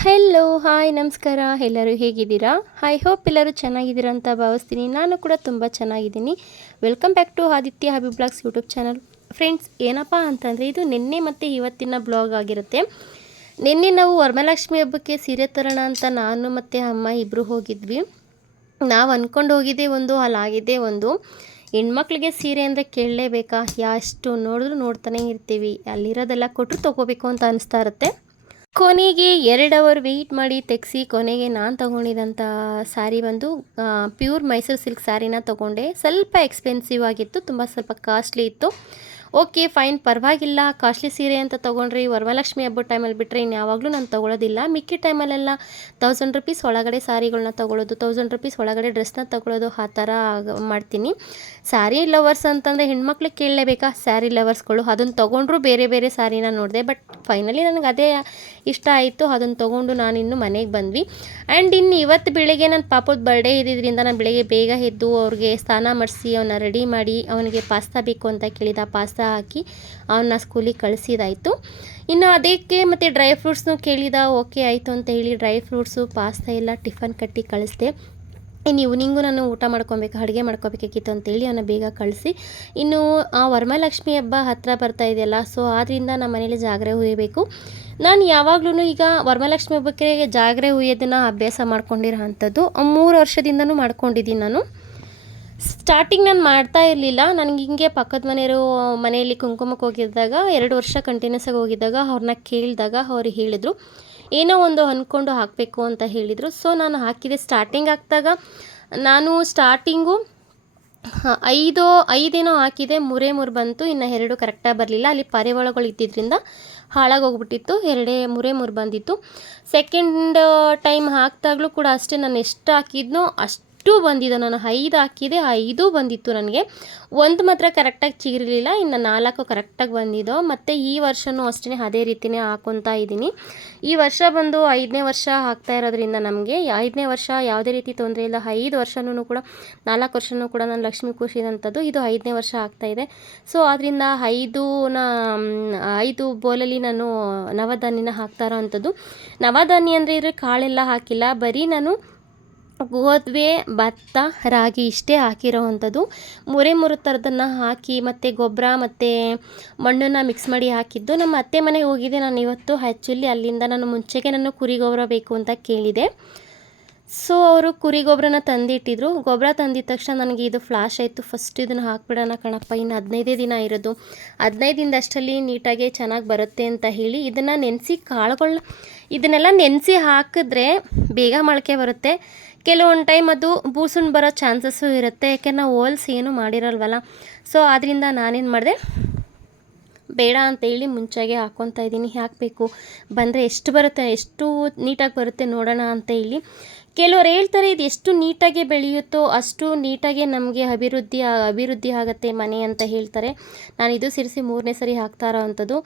Hello hi ನಮಸ್ಕಾರ. ಎಲ್ಲರೂ ಹೇಗಿದ್ದೀರಾ? ಐ ಹೋಪ್ ಎಲ್ಲರೂ ಚೆನ್ನಾಗಿದ್ದೀರಾ ಅಂತ ಭಾವಿಸ್ತೀನಿ. ನಾನು ಕೂಡ ತುಂಬ ಚೆನ್ನಾಗಿದ್ದೀನಿ. Welcome back to Aditya hobby blogs YouTube channel friends ಏನಪ್ಪ ಅಂತಂದರೆ ಇದು ನಿನ್ನೆ ಮತ್ತು ಇವತ್ತಿನ ಬ್ಲಾಗ್ ಆಗಿರುತ್ತೆ. ನಿನ್ನೆ ನಾವು ವರಮಹಾಲಕ್ಷ್ಮಿ ಹಬ್ಬಕ್ಕೆ ಸೀರೆ ತರೋಣ ಅಂತ ನಾನು ಮತ್ತು ಅಮ್ಮ ಇಬ್ಬರು ಹೋಗಿದ್ವಿ. ನಾವು ಅಂದ್ಕೊಂಡು ಹೋಗಿದ್ದೆ ಒಂದು ಅಲ್ಲಾಗಿದ್ದೇ ಒಂದು. ಹೆಣ್ಮಕ್ಳಿಗೆ ಸೀರೆ ಅಂದರೆ ಕೇಳಲೇಬೇಕಾ? ಎಷ್ಟು ನೋಡಿದ್ರು ನೋಡ್ತಾನೆ ಇರ್ತೀವಿ. ಅಲ್ಲಿರೋದೆಲ್ಲ ಕೊಟ್ಟರು ತೊಗೋಬೇಕು ಅಂತ ಅನಿಸ್ತಾ ಇರುತ್ತೆ. ಕೊನೆಗೆ ಎರಡು ಅವರ್ ವೆಯ್ಟ್ ಮಾಡಿ ತೆಗೆಸಿ ಕೊನೆಗೆ ನಾನು ತೊಗೊಂಡಿದ್ದಂಥ ಸ್ಯಾರಿ ಬಂದು ಪ್ಯೂರ್ ಮೈಸೂರು ಸಿಲ್ಕ್ ಸ್ಯಾರಿನ ತೊಗೊಂಡೆ. ಸ್ವಲ್ಪ ಎಕ್ಸ್ಪೆನ್ಸಿವ್ ಆಗಿತ್ತು, ತುಂಬ ಸ್ವಲ್ಪ ಕಾಸ್ಟ್ಲಿ ಇತ್ತು. ಓಕೆ, ಫೈನ್, ಪರವಾಗಿಲ್ಲ, ಕಾಸ್ಟ್ಲಿ ಸೀರೆ ಅಂತ ತೊಗೊಂಡ್ರಿ ವರಮಹಾಲಕ್ಷ್ಮಿ ಹಬ್ಬದ ಟೈಮಲ್ಲಿ ಬಿಟ್ಟರೆ ಇನ್ನು ಯಾವಾಗಲೂ ನಾನು ತೊಗೊಳೋದಿಲ್ಲ. ಮಿಕ್ಕಿ ಟೈಮಲ್ಲೆಲ್ಲ ತೌಸಂಡ್ ರುಪೀಸ್ ಒಳಗಡೆ ಸಾರಿಗಳನ್ನ ತೊಗೊಳೋದು ತೌಸಂಡ್ ರುಪೀಸ್ ಒಳಗಡೆ ಡ್ರೆಸ್ನ ತೊಗೊಳೋದು, ಆ ಥರ ಮಾಡ್ತೀನಿ. ಸ್ಯಾರಿ ಲವರ್ಸ್ ಅಂತಂದರೆ ಹೆಣ್ಮಕ್ಳಿಗೆ ಕೇಳಲೇಬೇಕಾ? ಸ್ಯಾರಿ ಲವರ್ಸ್ಗಳು ಅದನ್ನು ತೊಗೊಂಡ್ರು ಬೇರೆ ಬೇರೆ ಸ್ಯಾರಿನ ನೋಡಿದೆ ಬಟ್ ಫೈನಲಿ ನನಗೆ ಅದೇ ಇಷ್ಟ ಆಯಿತು. ಅದನ್ನು ತೊಗೊಂಡು ಇನ್ನು ಮನೆಗೆ ಬಂದ್ವಿ. ಆ್ಯಂಡ್ ಇನ್ನು ಇವತ್ತು ಬೆಳಿಗ್ಗೆ ನನ್ನ ಪಾಪದ ಬರ್ಡೇ ಇದ್ದಿದ್ದರಿಂದ ನಾನು ಬೆಳಿಗ್ಗೆ ಬೇಗ ಎದ್ದು ಅವ್ರಿಗೆ ಸ್ನಾನ ಮಾಡಿಸಿ ಅವನ್ನ ರೆಡಿ ಮಾಡಿ, ಅವನಿಗೆ ಪಾಸ್ತಾ ಬೇಕು ಅಂತ ಕೇಳಿದ. ಪಾಸ್ತಾ ಹಾಕಿ ಅವನ್ನ ಸ್ಕೂಲಿಗೆ ಕಳಿಸಿದಾಯಿತು. ಇನ್ನು ಅದಕ್ಕೆ ಮತ್ತು ಡ್ರೈ ಫ್ರೂಟ್ಸ್ನು ಕೇಳಿದ, ಓಕೆ ಆಯಿತು ಅಂತ ಹೇಳಿ ಡ್ರೈ ಫ್ರೂಟ್ಸು, ಪಾಸ್ತಾ ಎಲ್ಲ ಟಿಫನ್ ಕಟ್ಟಿ ಕಳಿಸ್ದೆ. ಇನ್ನು ಇವ್ನಿಂಗು ನಾನು ಊಟ ಮಾಡ್ಕೊಬೇಕು, ಅಡುಗೆ ಮಾಡ್ಕೋಬೇಕಾಗಿತ್ತು ಅಂತೇಳಿ ಅವನ್ನ ಬೇಗ ಕಳಿಸಿ. ಇನ್ನು ಆ ವರಮಹಾಲಕ್ಷ್ಮಿ ಹಬ್ಬ ಹತ್ತಿರ ಬರ್ತಾ ಇದೆಯಲ್ಲ, ಸೊ ಆದ್ದರಿಂದ ನಮ್ಮ ಮನೇಲಿ ಜಾಗರೆ ಹುಯ್ಯಬೇಕು ನಾನು ಯಾವಾಗ್ಲೂ ಈಗ ವರಮಹಾಲಕ್ಷ್ಮಿ ಹಬ್ಬಕ್ಕೆ ಜಾಗರೆ ಹುಯ್ಯೋದನ್ನು ಅಭ್ಯಾಸ ಮಾಡ್ಕೊಂಡಿರೋ ಅಂಥದ್ದು ಮೂರು ವರ್ಷದಿಂದನೂ ಮಾಡ್ಕೊಂಡಿದ್ದೀನಿ ನಾನು. ಸ್ಟಾರ್ಟಿಂಗ್ ನಾನು ಮಾಡ್ತಾ ಇರಲಿಲ್ಲ. ನನಗೆ ಹಿಂಗೆ ಪಕ್ಕದ ಮನೆಯವರು ಮನೆಯಲ್ಲಿ ಕುಂಕುಮಕ್ಕೆ ಹೋಗಿದ್ದಾಗ, ಎರಡು ವರ್ಷ ಕಂಟಿನ್ಯೂಸ್ ಆಗಿ ಹೋಗಿದ್ದಾಗ ಅವ್ರನ್ನ ಕೇಳಿದಾಗ ಅವ್ರು ಹೇಳಿದರು. ಏನೋ ಒಂದು ಅಂದ್ಕೊಂಡು ಹಾಕಬೇಕು ಅಂತ ಹೇಳಿದರು. ಸೊ ನಾನು ಹಾಕಿದೆ. ಸ್ಟಾರ್ಟಿಂಗ್ ಹಾಕಿದಾಗ ನಾನು ಸ್ಟಾರ್ಟಿಂಗು ಐದು, ಐದೇನೋ ಹಾಕಿದೆ. ಮೂರೇ ಮೂರು ಬಂತು. ಇನ್ನು ಎರಡು ಕರೆಕ್ಟಾಗಿ ಬರಲಿಲ್ಲ. ಅಲ್ಲಿ ಪರಿವಾಳಗಳು ಇದ್ದಿದ್ದರಿಂದ ಹಾಳಾಗೋಗ್ಬಿಟ್ಟಿತ್ತು ಎರಡೇ, ಮೂರೇ ಮೂರು ಬಂದಿತ್ತು. ಸೆಕೆಂಡ್ ಟೈಮ್ ಹಾಕಿದಾಗಲೂ ಕೂಡ ಅಷ್ಟೇ ನಾನು ಎಷ್ಟು ಹಾಕಿದ್ನೋ ಅಷ್ಟು ಬಂದಿದ್ದು ನಾನು ಐದು ಹಾಕಿದೆ, ಐದು ಬಂದಿತ್ತು ನನಗೆ. ಒಂದು ಮಾತ್ರ ಕರೆಕ್ಟಾಗಿ ಚಿಗಿರಲಿಲ್ಲ ಇನ್ನು ನಾಲ್ಕು ಕರೆಕ್ಟಾಗಿ ಬಂದಿದ್ದೋ ಮತ್ತು ಈ ವರ್ಷವೂ ಅಷ್ಟೇ ಅದೇ ರೀತಿಯೇ ಹಾಕೊತಾ ಇದ್ದೀನಿ. ಈ ವರ್ಷ ಬಂದು ಐದನೇ ವರ್ಷ ಹಾಕ್ತಾ ಇರೋದ್ರಿಂದ ನಮಗೆ, ಐದನೇ ವರ್ಷ ಯಾವುದೇ ರೀತಿ ತೊಂದರೆ ಇಲ್ಲ. ಐದು ವರ್ಷನೂ ಕೂಡ, ನಾಲ್ಕು ವರ್ಷನೂ ಕೂಡ ನಾನು ಲಕ್ಷ್ಮಿ ಖುಷಿದಂಥದ್ದು ಇದು ಐದನೇ ವರ್ಷ ಆಗ್ತಾ ಇದೆ. ಸೊ ಆದ್ದರಿಂದ ಐದೂನ, ಐದು ಬೋಲಲ್ಲಿ ನಾನು ನವಧಾನ್ಯನ ಹಾಕ್ತಾ ಇರೋ ಅಂಥದ್ದು ನವಧಾನ್ಯ ಅಂದರೆ ಇದ್ರೆ ಕಾಳೆಲ್ಲ ಹಾಕಿಲ್ಲ, ಬರೀ ನಾನು ಗೋಧಿ ಭತ್ತ, ರಾಗಿ ಇಷ್ಟೇ ಹಾಕಿರೋವಂಥದ್ದು. ಮೂರೆ ಮೂರೇ ಥರದನ್ನು ಹಾಕಿ ಮತ್ತು ಗೊಬ್ಬರ ಮತ್ತು ಮಣ್ಣನ್ನು ಮಿಕ್ಸ್ ಮಾಡಿ ಹಾಕಿದ್ದು. ನಮ್ಮ ಅತ್ತೆ ಮನೆಗೆ ಹೋಗಿದ್ದೆ ನಾನು ಇವತ್ತು. ಆ್ಯಕ್ಚುಲಿ ಅಲ್ಲಿಂದ ನಾನು ಮುಂಚೆಗೆ ನಾನು ಕುರಿ ಗೊಬ್ಬರ ಬೇಕು ಅಂತ ಕೇಳಿದೆ. ಸೊ ಅವರು ಕುರಿ ಗೊಬ್ಬರನ ತಂದಿಟ್ಟಿದ್ರು. ಗೊಬ್ಬರ ತಂದಿದ ತಕ್ಷಣ ನನಗೆ ಇದು ಫ್ಲಾಶ್ ಆಯಿತು. ಫಸ್ಟ್ ಇದನ್ನು ಹಾಕ್ಬಿಡೋಣ ಕಣಪ್ಪ. ಇನ್ನು ಹದಿನೈದೇ ದಿನ ಇರೋದು. ಹದಿನೈದು ದಿನದಷ್ಟರಲ್ಲಿ ನೀಟಾಗಿ ಚೆನ್ನಾಗಿ ಬರುತ್ತೆ ಅಂತ ಹೇಳಿ ಇದನ್ನು ನೆನೆಸಿ ಕಾಳುಗಳ ಇದನ್ನೆಲ್ಲ ನೆನೆಸಿ ಹಾಕಿದ್ರೆ ಬೇಗ ಮೊಳಕೆ ಬರುತ್ತೆ. ಕೆಲವೊಂದು ಟೈಮ್ ಅದು ಬೂಸುಂಡು ಬರೋ ಚಾನ್ಸಸ್ಸು ಇರುತ್ತೆ. ಯಾಕೆಂದ್ರೆ ನಾವು ಹೋಲ್ಸ್ ಏನು ಮಾಡಿರಲ್ವಲ್ಲ. ಸೊ ಆದ್ದರಿಂದ ನಾನೇನು ಮಾಡಿದೆ? ಬೇಡ ಅಂತ ಹೇಳಿ ಮುಂಚೆಗೆ ಹಾಕ್ಕೊತಾ ಇದ್ದೀನಿ. ಹಾಕಬೇಕು ಬಂದರೆ ಎಷ್ಟು ಬರುತ್ತೆ, ಎಷ್ಟು ನೀಟಾಗಿ ಬರುತ್ತೆ ನೋಡೋಣ ಅಂತ ಹೇಳಿ. ಕೆಲವರು ಹೇಳ್ತಾರೆ, ಇದು ಎಷ್ಟು ನೀಟಾಗಿ ಬೆಳೆಯುತ್ತೋ ಅಷ್ಟು ನೀಟಾಗಿ ನಮಗೆ ಅಭಿವೃದ್ಧಿ ಅಭಿವೃದ್ಧಿ ಆಗುತ್ತೆ ಮನೆ ಅಂತ ಹೇಳ್ತಾರೆ. ನಾನು ಇದು ಸಿರಿಸಿ ಮೂರನೇ ಸರಿ ಹಾಕ್ತಾ ಇರೋ ಅಂಥದ್ದು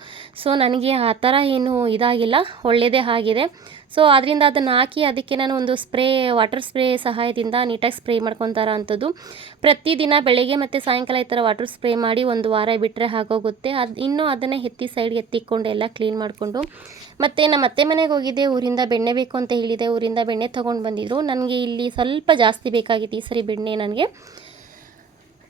ಸೊ ನನಗೆ ಆ ಥರ ಏನು ಇದಾಗಿಲ್ಲ. ಒಳ್ಳೆಯದೇ ಆಗಿದೆ. ಸೊ ಅದರಿಂದ ಅದನ್ನು ಹಾಕಿ ಅದಕ್ಕೆ ನಾನು ಒಂದು ಸ್ಪ್ರೇ ವಾಟರ್ ಸ್ಪ್ರೇ ಸಹಾಯದಿಂದ ನೀಟಾಗಿ ಸ್ಪ್ರೇ ಮಾಡ್ಕೊತಾರ ಅಂಥದ್ದು ಪ್ರತಿದಿನ ಬೆಳಗ್ಗೆ ಮತ್ತು ಸಾಯಂಕಾಲ ಈ ಥರ ವಾಟರ್ ಸ್ಪ್ರೇ ಮಾಡಿ ಒಂದು ವಾರ ಬಿಟ್ಟರೆ ಆಗೋಗುತ್ತೆ ಅದು ಇನ್ನೂ ಅದನ್ನೇ ಎತ್ತಿ ಸೈಡ್ಗೆ ಎತ್ತಿಕೊಂಡು ಎಲ್ಲ ಕ್ಲೀನ್ ಮಾಡಿಕೊಂಡು. ಮತ್ತು ನಮ್ಮ ಅತ್ತೆ ಮನೆಗೆ ಹೋಗಿದ್ದೆ, ಊರಿಂದ ಬೆಣ್ಣೆ ಬೇಕು ಅಂತ ಹೇಳಿದೆ, ಊರಿಂದ ಬೆಣ್ಣೆ ತೊಗೊಂಡು ಬಂದಿದ್ರು. ನನಗೆ ಇಲ್ಲಿ ಸ್ವಲ್ಪ ಜಾಸ್ತಿ ಬೇಕಾಗಿತ್ತು ಈ ಸರಿ ಬೆಣ್ಣೆ ನನಗೆ.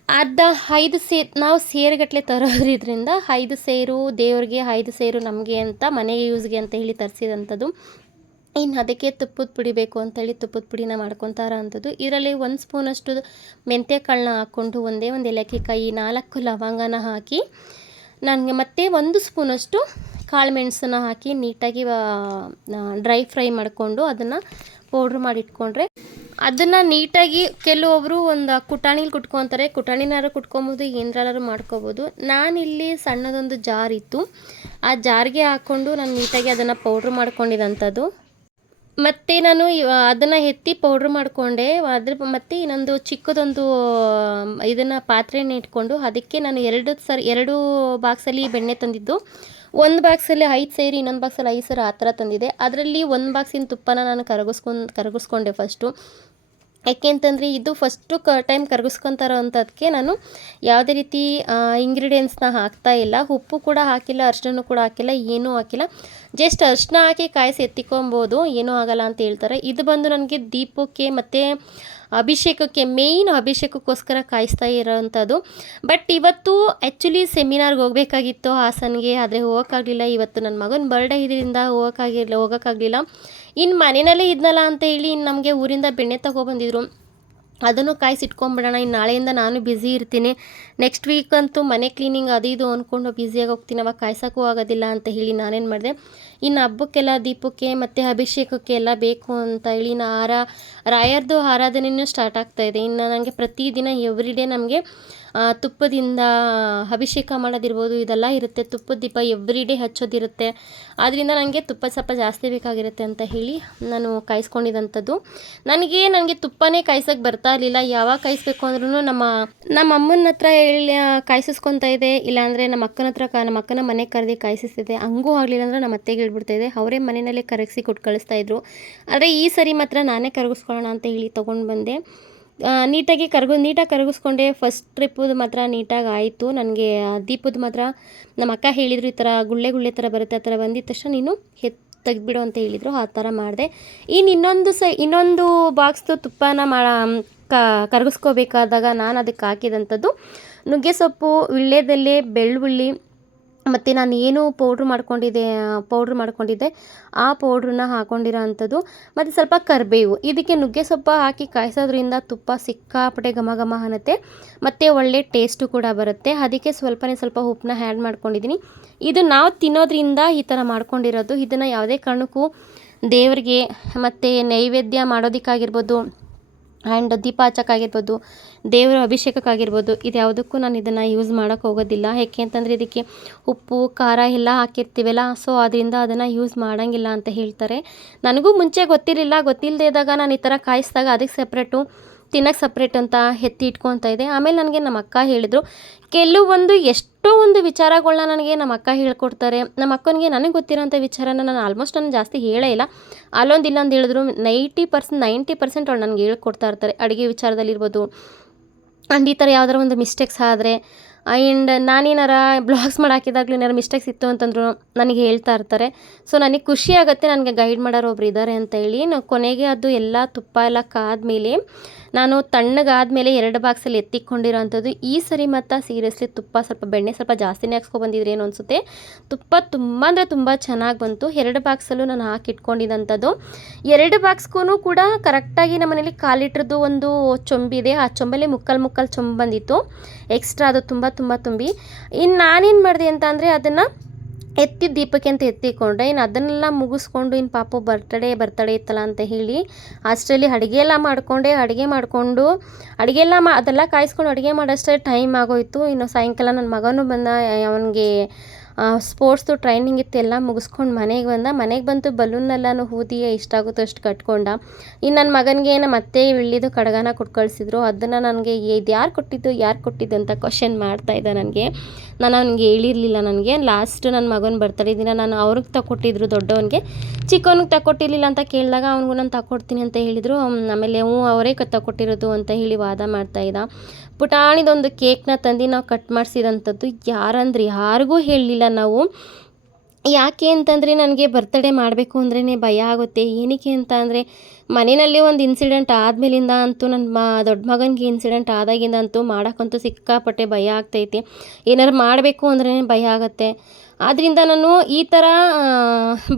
ಅರ್ಧ ಐದು ಸೇ, ನಾವು ಸೇರುಗಟ್ಟಲೆ ತರೋದ್ರಿಂದ ಐದು ಸೇರು ದೇವ್ರಿಗೆ ಐದು ಸೇರು ನಮಗೆ ಅಂತ, ಮನೆಗೆ ಯೂಸ್ಗೆ ಅಂತ ಹೇಳಿ ತರಿಸಿದಂಥದ್ದು ಇನ್ನು ಅದಕ್ಕೆ ತುಪ್ಪದ ಪುಡಿ ಬೇಕು ಅಂತೇಳಿ ತುಪ್ಪದ ಪುಡಿನ ಮಾಡ್ಕೊತಾರ ಅಂಥದ್ದು ಇದರಲ್ಲಿ ಒಂದು ಸ್ಪೂನಷ್ಟು ಮೆಂತ್ಯ ಕಾಳನ್ನ ಹಾಕ್ಕೊಂಡು ಒಂದೇ ಒಂದು ಏಲಕ್ಕಿಕಾಯಿ ನಾಲ್ಕು ಲವಂಗನ ಹಾಕಿ ನನಗೆ ಮತ್ತೆ ಒಂದು ಸ್ಪೂನಷ್ಟು ಕಾಳು ಮೆಣಸನ್ನ ಹಾಕಿ ನೀಟಾಗಿ ಡ್ರೈ ಫ್ರೈ ಮಾಡಿಕೊಂಡು ಅದನ್ನು ಪೌಡ್ರ್ ಮಾಡಿ ಇಟ್ಕೊಂಡ್ರೆ ಅದನ್ನು ನೀಟಾಗಿ ಕೆಲವೊಬ್ಬರು ಒಂದು ಕುಟಾಣಿಲಿ ಕುಟ್ಕೊತಾರೆ. ಕುಟಾಣಿನಾರು ಕುಟ್ಕೊಬೋದು ಏನರಲ್ಲಾರು ಮಾಡ್ಕೋಬೋದು. ನಾನಿಲ್ಲಿ ಸಣ್ಣದೊಂದು ಜಾರ್ ಇತ್ತು. ಆ ಜಾರ್ಗೆ ಹಾಕ್ಕೊಂಡು ನಾನು ನೀಟಾಗಿ ಅದನ್ನು ಪೌಡ್ರ್ ಮಾಡ್ಕೊಂಡಿದ್ದಂಥದ್ದು ಮತ್ತು ನಾನು ಅದನ್ನು ಎತ್ತಿ ಪೌಡ್ರ್ ಮಾಡಿಕೊಂಡೆ. ಅದ್ರ ಮತ್ತು ಇನ್ನೊಂದು ಚಿಕ್ಕದೊಂದು ಇದನ್ನು ಪಾತ್ರೆನ ಇಟ್ಕೊಂಡು ಅದಕ್ಕೆ ನಾನು ಎರಡು ಸರ್, ಎರಡು ಬಾಕ್ಸಲ್ಲಿ ಬೆಣ್ಣೆ ತಂದಿದ್ದು. ಒಂದು ಬಾಕ್ಸಲ್ಲಿ ಐದು ಸೇರಿ, ಇನ್ನೊಂದು ಬಾಕ್ಸಲ್ಲಿ ಐದು ಸೇರಿ ಆ ಥರ ತಂದಿದೆ ಅದರಲ್ಲಿ ಒಂದು ಬಾಕ್ಸಿನ ತುಪ್ಪನ ನಾನು ಕರಗಿಸ್ಕೊಂಡು, ಕರಗಿಸ್ಕೊಂಡೆ ಫಸ್ಟು ಯಾಕೆಂತಂದರೆ ಇದು ಫಸ್ಟು ಕ ಟೈಮ್ ಕರಗಿಸ್ಕೊತಾರೋ ಅಂಥದ್ದಕ್ಕೆ ನಾನು ಯಾವುದೇ ರೀತಿ ಇಂಗ್ರೀಡಿಯೆಂಟ್ಸ್ನ ಹಾಕ್ತಾ ಇಲ್ಲ. ಉಪ್ಪು ಕೂಡ ಹಾಕಿಲ್ಲ ಅರಿಶಿನ ಕೂಡ ಹಾಕಿಲ್ಲ, ಏನೂ ಹಾಕಿಲ್ಲ. ಜಸ್ಟ್ ಅರ್ಶಿನ ಹಾಕಿ ಕಾಯಿಸಿ ಎತ್ತಿಕೊಬೋದು. ಏನೂ ಆಗಲ್ಲ ಅಂತ ಹೇಳ್ತಾರೆ. ಇದು ಬಂದು ನನಗೆ ದೀಪಕ್ಕೆ ಮತ್ತು ಅಭಿಷೇಕಕ್ಕೆ ಮೇಯ್ನ್ ಅಭಿಷೇಕಕ್ಕೋಸ್ಕರ ಕಾಯಿಸ್ತಾ ಇರೋವಂಥದ್ದು ಬಟ್ ಇವತ್ತು ಆ್ಯಕ್ಚುಲಿ ಸೆಮಿನಾರ್ಗೆ ಹೋಗಬೇಕಾಗಿತ್ತು ಹಾಸನ್ಗೆ, ಆದರೆ ಹೋಗೋಕ್ಕಾಗಲಿಲ್ಲ. ಇವತ್ತು ನನ್ನ ಮಗನ ಬರ್ಡೇ ಇದರಿಂದ ಹೋಗೋಕ್ಕಾಗಿಲ್ಲ ಹೋಗೋಕ್ಕಾಗಲಿಲ್ಲ. ಇನ್ನು ಮನೆಯಲ್ಲೇ ಇದ್ನಲ್ಲ ಅಂತ ಹೇಳಿ ಇನ್ನು ನಮಗೆ ಊರಿಂದ ಬೆಣ್ಣೆ ತಗೊಬಂದಿದ್ರು. ಅದನ್ನು ಕಾಯಿಸಿಟ್ಕೊಂಬಿಡೋಣ. ಇನ್ನು ನಾಳೆಯಿಂದ ನಾನು ಬ್ಯುಸಿ ಇರ್ತೀನಿ. ನೆಕ್ಸ್ಟ್ ವೀಕ್ ಅಂತೂ ಮನೆ ಕ್ಲೀನಿಂಗ್ ಅದು ಇದು ಅಂದ್ಕೊಂಡು ಬ್ಯುಸಿಯಾಗಿ ಹೋಗ್ತೀನಿ ಅವಾಗ ಕಾಯ್ಸೋಕ್ಕೂ ಆಗೋದಿಲ್ಲ ಅಂತ ಹೇಳಿ ನಾನೇನು ಮಾಡಿದೆ. ಇನ್ನು ಹಬ್ಬಕ್ಕೆಲ್ಲ, ದೀಪಕ್ಕೆ ಮತ್ತು ಅಭಿಷೇಕಕ್ಕೆ ಎಲ್ಲ ಬೇಕು ಅಂತ ಹೇಳಿ ನಾ ಹಾರ, ರಾಯರ್ದು ಆರಾಧನೆಯೂ ಸ್ಟಾರ್ಟ್ ಆಗ್ತಾ ಇದೆ. ಇನ್ನು ನನಗೆ ಪ್ರತಿದಿನ ಎವ್ರಿ ಡೇ ನಮಗೆ ತುಪ್ಪದಿಂದ ಅಭಿಷೇಕ ಮಾಡೋದಿರ್ಬೋದು, ಇದೆಲ್ಲ ಇರುತ್ತೆ. ತುಪ್ಪದ ದೀಪ ಎವ್ರಿ ಡೇ ಹಚ್ಚೋದಿರುತ್ತೆ. ಆದ್ದರಿಂದ ನನಗೆ ತುಪ್ಪ ಸ್ವಲ್ಪ ಜಾಸ್ತಿ ಬೇಕಾಗಿರುತ್ತೆ ಅಂತ ಹೇಳಿ ನಾನು ಕಾಯಿಸ್ಕೊಂಡಿದ್ದಂಥದ್ದು ನನಗೆ ನನಗೆ ತುಪ್ಪನೇ ಕಾಯ್ಸೋಕ್ಕೆ ಬರ್ತಾ ಇರಲಿಲ್ಲ. ಯಾವಾಗ ಕಾಯಿಸ್ಬೇಕು ಅಂದ್ರೂ ನಮ್ಮ ನಮ್ಮ ಅಮ್ಮನ ಹತ್ರ ಹೇಳಿ ಕಾಯಿಸಿಸ್ಕೊತಾ ಇದೆ. ಇಲ್ಲಾಂದರೆ ನಮ್ಮ ಅಕ್ಕನ ಹತ್ರ, ನಮ್ಮ ಅಕ್ಕನ ಮನೆಗೆ ಕರೆದಿ ಕಾಯಿಸಿಸ್ತಿದೆ. ಹಂಗೂ ಆಗಲಿಲ್ಲ ಅಂದರೆ ನಮ್ಮ ಅತ್ತೆಗೆ ಹೇಳ್ಬಿಡ್ತಾ ಇದೆ. ಅವರೇ ಮನೆಯಲ್ಲೇ ಕರಗಿಸಿ ಕೊಟ್ಟು ಕಳಿಸ್ತಾ ಇದ್ರು. ಆದರೆ ಈ ಸರಿ ಮಾತ್ರ ನಾನೇ ಕರಗಿಸ್ಕೊಳ್ಳೋಣ ಅಂತ ಹೇಳಿ ತೊಗೊಂಡು ಬಂದೆ. ನೀಟಾಗಿ ಕರಗು, ನೀಟಾಗಿ ಕರಗಿಸ್ಕೊಂಡೆ. ಫಸ್ಟ್ ಟ್ರಿಪ್ಪದು ಮಾತ್ರ ನೀಟಾಗಿ ಆಯಿತು. ನನಗೆ ದೀಪದ ಮಾತ್ರ ನಮ್ಮ ಅಕ್ಕ ಹೇಳಿದರು ಈ ಥರ ಗುಳ್ಳೆ ಗುಳ್ಳೆ ಥರ ಬರುತ್ತೆ, ಆ ಥರ ಬಂದಿದ ತಕ್ಷಣ ನೀನು ಹೆತ್ ತೆಗೆದ್ಬಿಡು ಅಂತ ಹೇಳಿದರು. ಆ ಥರ ಮಾಡಿದೆ. ಇನ್ನು ಇನ್ನೊಂದು ಸ, ಇನ್ನೊಂದು ಬಾಕ್ಸ್ದು ತುಪ್ಪನ ಮಾ ಕರಗಿಸ್ಕೋಬೇಕಾದಾಗ ನಾನು ಅದಕ್ಕೆ ಹಾಕಿದಂಥದ್ದು ನುಗ್ಗೆ ಸೊಪ್ಪು ವೀಳ್ಯದೆಲೆ ಬೆಳ್ಳುಳ್ಳಿ ಮತ್ತು ನಾನು ಏನು ಪೌಡ್ರ್ ಮಾಡ್ಕೊಂಡಿದ್ದೆ ಪೌಡ್ರ್ ಮಾಡ್ಕೊಂಡಿದ್ದೆ, ಆ ಪೌಡ್ರನ್ನ ಹಾಕೊಂಡಿರೋ ಅಂಥದ್ದು ಮತ್ತು ಸ್ವಲ್ಪ ಕರಿಬೇವು, ಇದಕ್ಕೆ ನುಗ್ಗೆ ಸೊಪ್ಪು ಹಾಕಿ ಕಾಯಿಸೋದ್ರಿಂದ ತುಪ್ಪ ಸಿಕ್ಕಾಪಟ್ಟೆ ಘಮ ಘಮ ಅನ್ನತ್ತೆ. ಮತ್ತು ಒಳ್ಳೆ ಟೇಸ್ಟು ಕೂಡ ಬರುತ್ತೆ. ಅದಕ್ಕೆ ಸ್ವಲ್ಪನೇ ಸ್ವಲ್ಪ ಉಪ್ಪನ್ನ ಹ್ಯಾಡ್ ಮಾಡ್ಕೊಂಡಿದ್ದೀನಿ. ಇದು ನಾವು ತಿನ್ನೋದ್ರಿಂದ ಈ ಥರ ಮಾಡ್ಕೊಂಡಿರೋದು. ಇದನ್ನು ಯಾವುದೇ ಕಾರಣಕ್ಕೂ ದೇವರಿಗೆ ಮತ್ತು ನೈವೇದ್ಯ ಮಾಡೋದಕ್ಕಾಗಿರ್ಬೋದು ಆ್ಯಂಡ್ ದೀಪ ಹಚ್ಚಕ್ಕಾಗಿರ್ಬೋದು ದೇವರ ಅಭಿಷೇಕಕ್ಕಾಗಿರ್ಬೋದು, ಇದು ಯಾವುದಕ್ಕೂ ನಾನು ಇದನ್ನು ಯೂಸ್ ಮಾಡೋಕ್ಕೆ ಹೋಗೋದಿಲ್ಲ. ಯಾಕೆ ಅಂತಂದರೆ ಇದಕ್ಕೆ ಉಪ್ಪು, ಖಾರ ಎಲ್ಲ ಹಾಕಿರ್ತೀವಲ್ಲ, ಸೊ ಅದರಿಂದ ಅದನ್ನು ಯೂಸ್ ಮಾಡೋಂಗಿಲ್ಲ ಅಂತ ಹೇಳ್ತಾರೆ. ನನಗೂ ಮುಂಚೆ ಗೊತ್ತಿರಲಿಲ್ಲ ಗೊತ್ತಿಲ್ಲದೇ ಇದ್ದಾಗ ನಾನು ಈ ಥರ ಕಾಯಿಸಿದಾಗ ಅದಕ್ಕೆ ಸಪ್ರೇಟು ತಿನ್ನಕ್ಕೆ ಸಪ್ರೇಟ್ ಅಂತ ಎತ್ತಿ ಇಟ್ಕೊತಾ ಇದೆ. ಆಮೇಲೆ ನನಗೆ ನಮ್ಮ ಅಕ್ಕ ಹೇಳಿದರು, ಕೆಲವೊಂದು ಎಷ್ಟೋ ಒಂದು ವಿಚಾರಗಳನ್ನ ನನಗೆ ನಮ್ಮ ಅಕ್ಕ ಹೇಳ್ಕೊಡ್ತಾರೆ. ನಮ್ಮ ಅಕ್ಕನಿಗೆ ನನಗೆ ಗೊತ್ತಿರೋಂಥ ವಿಚಾರನ ನಾನು ಆಲ್ಮೋಸ್ಟ್ ನಾನು ಜಾಸ್ತಿ ಹೇಳೇ ಇಲ್ಲ. ಅಲ್ಲೊಂದು ಇಲ್ಲೊಂದು ಹೇಳಿದ್ರು, ನೈಂಟಿ ಪರ್ಸೆಂಟ್ ನೈಂಟಿ ಪರ್ಸೆಂಟ್ ಅವ್ಳು ನನಗೆ ಹೇಳ್ಕೊಡ್ತಾ ಇರ್ತಾರೆ, ಅಡುಗೆ ವಿಚಾರದಲ್ಲಿರ್ಬೋದು. ಆ್ಯಂಡ್ ಈ ಥರ ಯಾವ್ದಾರ ಒಂದು ಮಿಸ್ಟೇಕ್ಸ್ ಆದರೆ ಆ್ಯಂಡ್ ನಾನೇನಾರ ಬ್ಲಾಗ್ಸ್ ಮಾಡಿ ಹಾಕಿದಾಗಲೂ ಏನಾರು ಮಿಸ್ಟೇಕ್ಸ್ ಇತ್ತು ಅಂತಂದ್ರು ನನಗೆ ಹೇಳ್ತಾ ಇರ್ತಾರೆ. ಸೊ ನನಗೆ ಖುಷಿ ಆಗುತ್ತೆ, ನನಗೆ ಗೈಡ್ ಮಾಡೋರು ಒಬ್ರು ಇದ್ದಾರೆ ಅಂತ ಹೇಳಿ ನಾವು ಕೊನೆಗೆ ಅದು ಎಲ್ಲ ತುಪ್ಪ ಎಲ್ಲ ಕಾದ್ಮೇಲೆ ನಾನು ತಣ್ಣಗಾದ್ಮೇಲೆ ಎರಡು ಬಾಕ್ಸಲ್ಲಿ ಎತ್ತಿಕೊಂಡಿರೋ ಅಂಥದ್ದು ಈ ಸರಿ ಮತ್ತು ಸೀರಿಯಸ್ಲಿ ತುಪ್ಪ ಸ್ವಲ್ಪ ಬೆಣ್ಣೆ ಸ್ವಲ್ಪ ಜಾಸ್ತಿನೇ ಹಾಕ್ಸ್ಕೊಬಂದಿದ್ರೆ ಏನು ಅನಿಸುತ್ತೆ? ತುಪ್ಪ ತುಂಬ ಅಂದರೆ ತುಂಬ ಚೆನ್ನಾಗಿ ಬಂತು. ಎರಡು ಬಾಕ್ಸಲ್ಲೂ ನಾನು ಹಾಕಿಟ್ಕೊಂಡಿದ್ದಂಥದ್ದು ಎರಡು ಬಾಕ್ಸ್ಗೂ ಕೂಡ ಕರೆಕ್ಟಾಗಿ ನಮ್ಮ ಮನೇಲಿ ಕಾಲು ಒಂದು ಚೊಂಬಿದೆ ಆ ಚೊಂಬಲ್ಲಿ ಮುಕ್ಕಲ್ ಮುಕ್ಕಲ್ ಚೊಂಬು ಬಂದಿತ್ತು. ಎಕ್ಸ್ಟ್ರಾ ಅದು ತುಂಬ ತುಂಬ ತುಂಬಿ. ಇನ್ನು ನಾನೇನು ಮಾಡಿದೆ ಅಂತ ಅಂದರೆ ಅದನ್ನು ಎತ್ತಿ ದೀಪಕ್ಕೆ ಅಂತ ಎತ್ತಿಕೊಂಡೆ. ಇನ್ನು ಅದನ್ನೆಲ್ಲ ಮುಗಿಸ್ಕೊಂಡು ಇನ್ನು ಪಾಪ ಬರ್ತಡೇ ಬರ್ತಡೇ ಇತ್ತಲ್ಲ ಅಂತ ಹೇಳಿ ಅಷ್ಟರಲ್ಲಿ ಅಡುಗೆ ಎಲ್ಲ ಮಾಡಿಕೊಂಡೆ, ಅಡುಗೆ ಮಾಡಿಕೊಂಡು, ಅಡುಗೆ ಎಲ್ಲ ಮಾ ಅದೆಲ್ಲ ಕಾಯಿಸ್ಕೊಂಡು ಅಡುಗೆ ಮಾಡೋಷ್ಟೇ ಟೈಮ್ ಆಗೋಯಿತು. ಇನ್ನು ಸಾಯಂಕಾಲ ನನ್ನ ಮಗನೂ ಬಂದ, ಅವನಿಗೆ ಸ್ಪೋರ್ಟ್ಸ್ದು ಟ್ರೈನಿಂಗ್ ಇತ್ತು ಎಲ್ಲ ಮುಗಿಸ್ಕೊಂಡು ಮನೆಗೆ ಬಂದ. ಮನೆಗೆ ಬಂತು ಬಲೂನ್ನೆಲ್ಲನೂ ಊದಿ ಎಷ್ಟಾಗುತ್ತೋ ಅಷ್ಟು ಕಟ್ಕೊಂಡ. ಇನ್ನು ನನ್ನ ಮಗನಿಗೆ ನಮ್ಮ ಅತ್ತೆ ಇಳಿದು ಕಡಗನ ಕೊಟ್ಟು ಕಳಿಸಿದ್ರು ಅದನ್ನು ನನಗೆ ಇದು ಯಾರು ಕೊಟ್ಟಿದ್ದು ಯಾರು ಕೊಟ್ಟಿದ್ದು ಅಂತ ಕ್ವಶನ್ ಮಾಡ್ತಾ ಇದ್ದ ನನಗೆ. ನಾನು ಅವನಿಗೆ ಹೇಳಿರಲಿಲ್ಲ ನನಗೆ. ಲಾಸ್ಟ್ ನನ್ನ ಮಗನ ಬರ್ತಾರೆ ದಿನ ನಾನು ಅವ್ರಿಗೆ ತಗೊಟ್ಟಿದ್ರು ದೊಡ್ಡವನಿಗೆ. ಚಿಕ್ಕವನಿಗೆ ತಗೊಟ್ಟಿರಲಿಲ್ಲ ಅಂತ ಕೇಳಿದಾಗ ಅವನಿಗೂ ನಾನು ತಗೊಡ್ತೀನಿ ಅಂತ ಹೇಳಿದರು. ಆಮೇಲೆ ಹ್ಞೂ, ಅವರೇ ತಗೊಟ್ಟಿರೋದು ಅಂತ ಹೇಳಿ ವಾದ ಮಾಡ್ತಾ ಇದ್ದ. ಪುಟಾಣಿದೊಂದು ಕೇಕ್ನ ತಂದು ನಾವು ಕಟ್ ಮಾಡಿಸಿದಂಥದ್ದು ಯಾರಂದ್ರೆ ಯಾರಿಗೂ ಹೇಳಲಿಲ್ಲ ನಾವು. ಯಾಕೆ ಅಂತಂದರೆ ನನಗೆ ಬರ್ತಡೇ ಮಾಡಬೇಕು ಅಂದ್ರೇ ಭಯ ಆಗುತ್ತೆ. ಏನಕ್ಕೆ ಅಂತ ಅಂದರೆ ಮನೆಯಲ್ಲಿ ಒಂದು ಇನ್ಸಿಡೆಂಟ್ ಆದಮೇಲಿಂದ ಅಂತೂ ನನ್ನ ಮಾ, ದೊಡ್ಡ ಮಗನಿಗೆ ಇನ್ಸಿಡೆಂಟ್ ಆದಾಗಿಂದ ಅಂತೂ ಮಾಡೋಕ್ಕಂತೂ ಸಿಕ್ಕಾಪಟ್ಟೆ ಭಯ ಆಗ್ತೈತಿ. ಏನಾರು ಮಾಡಬೇಕು ಅಂದ್ರೇ ಭಯ ಆಗುತ್ತೆ. ಆದ್ದರಿಂದ ನಾನು ಈ ಥರ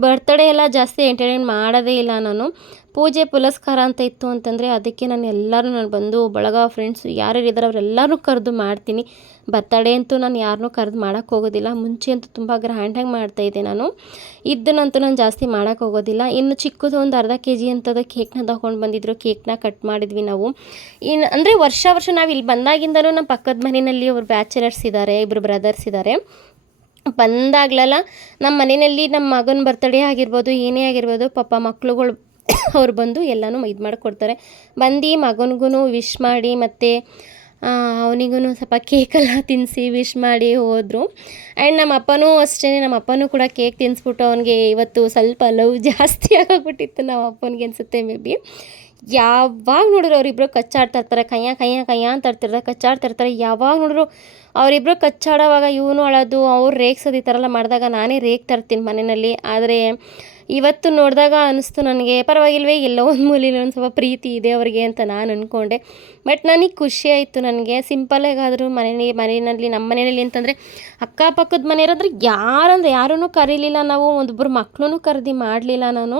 ಬರ್ತಡೇ ಎಲ್ಲ ಜಾಸ್ತಿ ಎಂಟರ್ಟೈನ್ ಮಾಡೋದೇ ಇಲ್ಲ ನಾನು. ಪೂಜೆ ಪುಲಸ್ಕಾರ ಅಂತ ಇತ್ತು ಅಂತಂದರೆ ಅದಕ್ಕೆ ನಾನು ಎಲ್ಲರೂ ನಾನು ಬಂದು ಬಳಗ ಫ್ರೆಂಡ್ಸು ಯಾರ್ಯಾರು ಇದ್ದಾರೆ ಅವರೆಲ್ಲರೂ ಕರೆದು ಮಾಡ್ತೀನಿ. ಬರ್ತಡೇ ಅಂತೂ ನಾನು ಯಾರನ್ನೂ ಕರೆದು ಮಾಡೋಕ್ಕೆ ಹೋಗೋದಿಲ್ಲ. ಮುಂಚೆ ಅಂತೂ ತುಂಬ ಗ್ರ್ಯಾಂಡಾಗಿ ಮಾಡ್ತಾಯಿದ್ದೆ ನಾನು. ಇದನ್ನಂತೂ ನಾನು ಜಾಸ್ತಿ ಮಾಡೋಕ್ಕೆ ಹೋಗೋದಿಲ್ಲ. ಇನ್ನು ಚಿಕ್ಕದು ಒಂದು ಅರ್ಧ ಕೆ ಜಿ ಅಂತದ ಕೇಕ್ನ ತಗೊಂಡು ಬಂದಿದ್ರು. ಕೇಕ್ನ ಕಟ್ ಮಾಡಿದ್ವಿ ನಾವು. ಇನ್ನು ಅಂದರೆ ವರ್ಷ ವರ್ಷ ನಾವು ಇಲ್ಲಿ ಬಂದಾಗಿಂದಲೂ ನಮ್ಮ ಪಕ್ಕದ ಮನೆಯಲ್ಲಿ ಅವರು ಬ್ಯಾಚುಲರ್ಸ್ ಇದ್ದಾರೆ ಇಬ್ಬರು ಬ್ರದರ್ಸ್ ಇದ್ದಾರೆ ಬಂದಾಗ್ಲೆಲ್ಲ ನಮ್ಮ ಮನೆಯಲ್ಲಿ ನಮ್ಮ ಮಗನ ಬರ್ತಡೇ ಆಗಿರ್ಬೋದು, ಏನೇ ಆಗಿರ್ಬೋದು, ಪಾಪ ಮಕ್ಳುಗಳು ಅವ್ರು ಬಂದು ಎಲ್ಲನೂ ಇದು ಮಾಡಿಕೊಡ್ತಾರೆ. ಬಂದು ಮಗನಿಗೂ ವಿಶ್ ಮಾಡಿ ಮತ್ತು ಅವನಿಗೂ ಸ್ವಲ್ಪ ಕೇಕೆಲ್ಲ ತಿನ್ನಿಸಿ ವಿಶ್ ಮಾಡಿ ಹೋದರು. ಆ್ಯಂಡ್ ನಮ್ಮ ಅಪ್ಪನೂ ಅಷ್ಟೇ ನಮ್ಮ ಅಪ್ಪನೂ ಕೂಡ ಕೇಕ್ ತಿನ್ನಿಸ್ಬಿಟ್ಟು ಅವನಿಗೆ ಇವತ್ತು ಸ್ವಲ್ಪ ಲವ್ ಜಾಸ್ತಿ ಆಗೋಗ್ಬಿಟ್ಟಿತ್ತು ನಮ್ಮ ಅಪ್ಪನಿಗೆ ಅನಿಸುತ್ತೆ ಮೇ ಬಿ ಯಾವಾಗ ನೋಡಿದ್ರು ಅವರಿಬ್ಬರು ಕಚ್ಚಾಡ್ತಾ ಇರ್ತಾರೆ ಕಯ್ಯ ಕಯ್ಯ ಕಯ್ಯ ಅಂತ ಇರ್ತಿರ್ತಾರೆ ಕಚ್ಚಾಡ್ತಾ ಇರ್ತಾರೆ. ಯಾವಾಗ ನೋಡಿದ್ರು ಅವರಿಬ್ಬರು ಕಚ್ಚಾಡೋವಾಗ ಇವನು ಅಳೋದು, ಅವ್ರು ರೇಗ್ಸೋದು ಈ ಥರ ಎಲ್ಲ ಮಾಡಿದಾಗ ನಾನೇ ರೇಗ್ತಾ ಇರ್ತೀನಿ ಮನೆಯಲ್ಲಿ. ಆದರೆ ಇವತ್ತು ನೋಡಿದಾಗ ಅನಿಸ್ತು ನನಗೆ, ಪರವಾಗಿಲ್ವೇ ಎಲ್ಲೋ ಒಂದು ಮೂಲೆಯಲ್ಲಿ ಒಂದು ಸ್ವಲ್ಪ ಪ್ರೀತಿ ಇದೆ ಅವರಿಗೆ ಅಂತ ನಾನು ಅಂದ್ಕೊಂಡೆ ಬಟ್ ನನಗೆ ಖುಷಿ ಆಯಿತು ನನಗೆ. ಸಿಂಪಲಾಗಾದರೂ ಮನೇಲಿ ಮನೆಯಲ್ಲಿ ನಮ್ಮ ಮನೆಯಲ್ಲಿ ಅಂತಂದರೆ ಅಕ್ಕಪಕ್ಕದ ಮನೆಯವ್ರಂದ್ರೆ ಯಾರಂದ್ರೆ ಯಾರೂ ಕರೀಲಿಲ್ಲ ನಾವು ಒಂದೊಬ್ಬರು ಮಕ್ಕಳೂ ಕರೆದು ಮಾಡಲಿಲ್ಲ ನಾನು.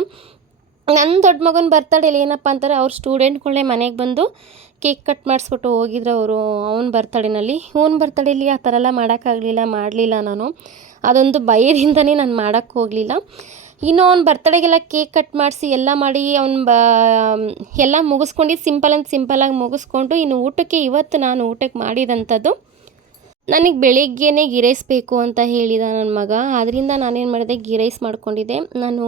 ನನ್ನ ದೊಡ್ಡ ಮಗನ ಬರ್ತಡೇಲಿ ಏನಪ್ಪ ಅಂತಾರೆ, ಅವ್ರ ಸ್ಟೂಡೆಂಟ್ಗಳೇ ಮನೆಗೆ ಬಂದು ಕೇಕ್ ಕಟ್ ಮಾಡಿಸ್ಬಿಟ್ಟು ಹೋಗಿದ್ರು ಅವರು ಅವ್ನ ಬರ್ತಡೇನಲ್ಲಿ ಇವನ ಬರ್ತಡೇಲಿ ಆ ಥರ ಎಲ್ಲ ಮಾಡೋಕ್ಕಾಗಲಿಲ್ಲ ಮಾಡಲಿಲ್ಲ ನಾನು. ಅದೊಂದು ಭಯದಿಂದನೇ ನಾನು ಮಾಡೋಕ್ಕೆ ಹೋಗಲಿಲ್ಲ. ಇನ್ನು ಅವ್ನ ಬರ್ತಡೇಗೆಲ್ಲ ಕೇಕ್ ಕಟ್ ಮಾಡಿಸಿ ಎಲ್ಲ ಮಾಡಿ ಅವ್ನು ಬ, ಎಲ್ಲ ಮುಗಿಸ್ಕೊಂಡು ಸಿಂಪಲ್ ಅಂತ ಸಿಂಪಲಾಗಿ ಮುಗಿಸ್ಕೊಂಡು ಇನ್ನು ಊಟಕ್ಕೆ ಇವತ್ತು ನಾನು ಊಟಕ್ಕೆ ಮಾಡಿದಂಥದ್ದು ನನಗೆ ಬೆಳಿಗ್ಗೆನೇ ಗೀ ರೈಸ್ ಬೇಕು ಅಂತ ಹೇಳಿದ ನನ್ನ ಮಗ. ಅದರಿಂದ ನಾನೇನು ಮಾಡಿದೆ ಗೀ ರೈಸ್ ಮಾಡ್ಕೊಂಡಿದ್ದೆ. ನಾನು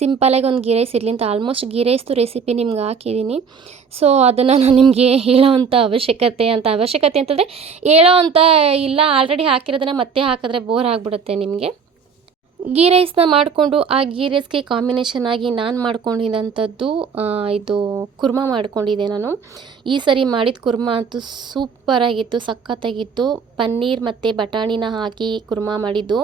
ಸಿಂಪಲಾಗಿ ಒಂದು ಗಿರೈಸ್ ಇರಲಿ ಅಂತ ಆಲ್ಮೋಸ್ಟ್ ಗೀ ರೈಸ್ದು ರೆಸಿಪಿ ನಿಮ್ಗೆ ಹಾಕಿದ್ದೀನಿ ಸೊ ಅದನ್ನು ನಾನು ನಿಮಗೆ ಹೇಳೋವಂಥ ಅವಶ್ಯಕತೆ ಅಂತ, ಅವಶ್ಯಕತೆ ಅಂತಂದರೆ ಹೇಳೋ ಅಂತ ಇಲ್ಲ, ಆಲ್ರೆಡಿ ಹಾಕಿರೋದನ್ನು ಮತ್ತೆ ಹಾಕಿದ್ರೆ ಬೋರ್ ಆಗಿಬಿಡುತ್ತೆ ನಿಮಗೆ. ಗೀ ರೈಸ್ನ ಮಾಡಿಕೊಂಡು ಆ ಗೀ ರೈಸ್ಗೆ ಕಾಂಬಿನೇಷನ್ ಆಗಿ ನಾನು ಮಾಡ್ಕೊಂಡಿದ್ದಂಥದ್ದು ಇದು ಕುರ್ಮ ಮಾಡಿಕೊಂಡಿದ್ದೆ ನಾನು. ಈ ಸರಿ ಮಾಡಿದ ಕುರ್ಮ ಅಂತೂ ಸೂಪರಾಗಿತ್ತು, ಸಖತ್ತಾಗಿತ್ತು. ಪನ್ನೀರ್ ಮತ್ತು ಬಟಾಣಿನ ಹಾಕಿ ಕುರ್ಮಾ ಮಾಡಿದ್ದು.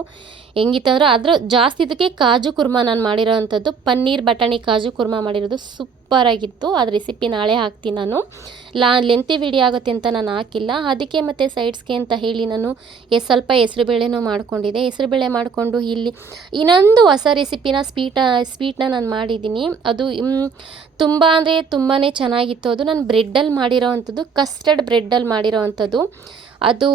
ಹೆಂಗಿತ್ತಂದ್ರೆ ಅದ್ರ ಜಾಸ್ತಿ ಇದಕ್ಕೆ ಕಾಜು ಕುರ್ಮಾ ನಾನು ಮಾಡಿರೋ ಅಂಥದ್ದು ಪನ್ನೀರ್ ಬಟಾಣಿ ಕಾಜು ಕುರ್ಮಾ ಮಾಡಿರೋದು ಸೂಪರಾಗಿತ್ತು ಅದು ರೆಸಿಪಿ ನಾಳೆ ಹಾಕ್ತೀನಿ ನಾನು. ಲಾ ಲೆಂತಿ ವಿಡಿಯೋ ಆಗುತ್ತೆ ಅಂತ ನಾನು ಹಾಕಿಲ್ಲ. ಅದಕ್ಕೆ ಮತ್ತು ಸೈಡ್ಸ್ಗೆ ಅಂತ ಹೇಳಿ ನಾನು ಎ, ಸ್ವಲ್ಪ ಹೆಸ್ರುಬೇಳೆನೂ ಮಾಡ್ಕೊಂಡಿದ್ದೆ. ಹೆಸ್ರುಬೇಳೆ ಮಾಡಿಕೊಂಡು ಇಲ್ಲಿ ಇನ್ನೊಂದು ಹೊಸ ರೆಸಿಪಿನ ಸ್ವೀಟ ಸ್ವೀಟ್ನ ನಾನು ಮಾಡಿದ್ದೀನಿ. ಅದು ತುಂಬ ಅಂದರೆ ತುಂಬಾ ಚೆನ್ನಾಗಿತ್ತು. ಅದು ನಾನು ಬ್ರೆಡ್ಡಲ್ಲಿ ಮಾಡಿರೋ ಅಂಥದ್ದು ಕಸ್ಟರ್ಡ್ ಬ್ರೆಡ್ಡಲ್ಲಿ ಮಾಡಿರೋ ಅಂಥದ್ದು ಅದು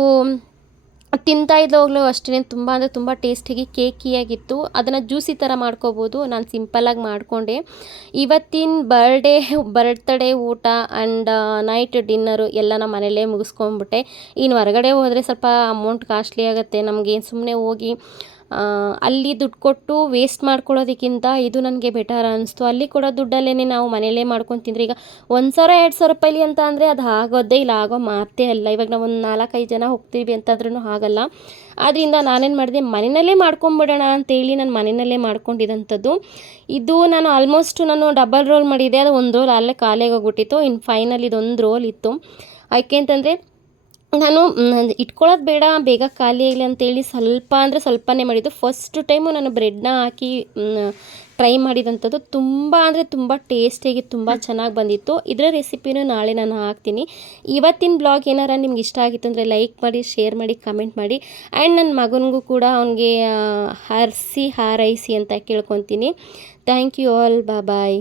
ತಿಂತಾ ಇದ್ದಾಗಲೂ ಅಷ್ಟೇ. ತುಂಬ ಅಂದರೆ ತುಂಬ ಟೇಸ್ಟಿಗೆ, ಕೇಕಿಯಾಗಿತ್ತು. ಅದನ್ನು ಜ್ಯೂಸಿ ಥರ ಮಾಡ್ಕೋಬೋದು. ನಾನು ಸಿಂಪಲ್ಲಾಗಿ ಮಾಡಿಕೊಂಡೆ. ಇವತ್ತಿನ ಬರ್ಡೇ, ಬರ್ತ್ಡೇ ಊಟ ಆ್ಯಂಡ್ ನೈಟ್ ಡಿನ್ನರು ಎಲ್ಲ ನಮ್ಮ ಮನೇಲೇ ಮುಗಿಸ್ಕೊಂಬಿಟ್ಟೆ ಇನ್ನು ಹೊರಗಡೆ ಹೋದರೆ ಸ್ವಲ್ಪ ಅಮೌಂಟ್ ಕಾಸ್ಟ್ಲಿ ಆಗುತ್ತೆ. ನಮಗೆ ಸುಮ್ಮನೆ ಹೋಗಿ ಅಲ್ಲಿ ದುಡ್ಡು ಕೊಟ್ಟು ವೇಸ್ಟ್ ಮಾಡ್ಕೊಳ್ಳೋದಕ್ಕಿಂತ ಇದು ನನಗೆ ಬೆಟರ್ ಅನ್ನಿಸ್ತು ಅಲ್ಲಿ ಕೂಡ ದುಡ್ಡಲ್ಲೇ ನಾವು ಮನೆಯಲ್ಲೇ ಮಾಡ್ಕೊಂಡು ತಿಂದರೆ ಈಗ ಒಂದು ಸಾವಿರ, ಎರಡು ಸಾವಿರ ರೂಪಾಯಿಲಿ ಅಂತ ಅಂದರೆ ಅದು ಆಗೋದೇ ಇಲ್ಲ, ಆಗೋ ಮಾತೇ ಅಲ್ಲ. ಇವಾಗ ನಾವು ಒಂದು ನಾಲ್ಕೈದು ಜನ ಹೋಗ್ತೀವಿ ಅಂತಂದ್ರೂ ಆಗಲ್ಲ. ಆದ್ದರಿಂದ ನಾನೇನು ಮಾಡಿದೆ, ಮನೆಯಲ್ಲೇ ಮಾಡ್ಕೊಂಬಿಡೋಣ ಅಂತೇಳಿ ನಾನು ಮನೆಯಲ್ಲೇ ಮಾಡ್ಕೊಂಡಿದ್ದಂಥದ್ದು ಇದು ನಾನು ಆಲ್ಮೋಸ್ಟ್ ನಾನು ಡಬಲ್ ರೋಲ್ ಮಾಡಿದ್ದೆ. ಅದು ಒಂದು ರೋಲ್ ಅಲ್ಲೇ ಖಾಲಿಯಾಗಿ ಹೋಗ್ಬಿಟ್ಟಿತ್ತು. ಇನ್ನು ಫೈನಲ್ ಇದೊಂದು ರೋಲ್ ಇತ್ತು. ಯಾಕೆ ಅಂತಂದರೆ ನಾನು ಇಟ್ಕೊಳ್ಳೋದು ಬೇಡ ಬೇಗ ಖಾಲಿ ಆಗಲಿ ಅಂತೇಳಿ ಸ್ವಲ್ಪ ಅಂದರೆ ಸ್ವಲ್ಪನೇ ಮಾಡಿದ್ದು. ಫಸ್ಟ್ ಟೈಮು ನಾನು ಬ್ರೆಡ್ನ ಹಾಕಿ ಟ್ರೈ ಮಾಡಿದಂಥದ್ದು ತುಂಬ ಅಂದರೆ ತುಂಬ ಟೇಸ್ಟಿಯಾಗಿ ತುಂಬ ಚೆನ್ನಾಗಿ ಬಂದಿತ್ತು. ಇದರ ರೆಸಿಪಿನೂ ನಾಳೆ ನಾನು ಹಾಕ್ತೀನಿ. ಇವತ್ತಿನ ಬ್ಲಾಗ್ ಏನಾರ ನಿಮ್ಗೆ ಇಷ್ಟ ಆಗಿತ್ತು ಅಂದರೆ ಲೈಕ್ ಮಾಡಿ ಶೇರ್ ಮಾಡಿ ಕಮೆಂಟ್ ಮಾಡಿ. ಆ್ಯಂಡ್ ನನ್ನ ಮಗನಿಗೂ ಕೂಡ ಅವನಿಗೆ ಹರಿಸಿ ಹಾರೈಸಿ ಅಂತ ಕೇಳ್ಕೊತೀನಿ. ಥ್ಯಾಂಕ್ ಯು ಆಲ್ ಬಾ ಬಾಯ್